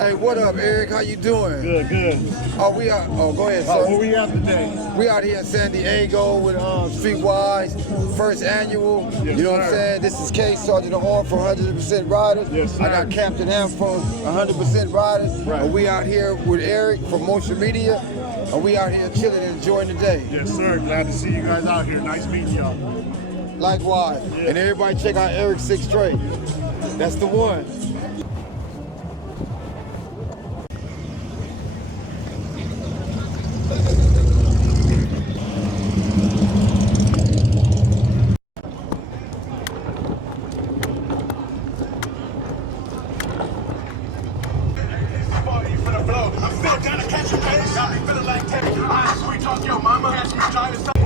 Hey, what up, Eric? How you doing? Good, good. Oh, we are. Oh, go ahead, sir. Where we at today? We out here in San Diego with Streetwise, first annual. Yes, You know what I'm sir. saying? This is K Sergeant Horn from 100% Riders. Yes, sir. I got Captain M from 100% Riders. Right. And we out here with Eric from Motion Media. And we out here chilling and enjoying the day. Yes, sir. Glad to see you guys out here. Nice meeting y'all. Likewise. Yeah. And everybody check out Eric Six Straight. That's the one. I'm still trying to catch a pace. Got me feeling like Teddy. Sweet talk your mama. Catch me trying to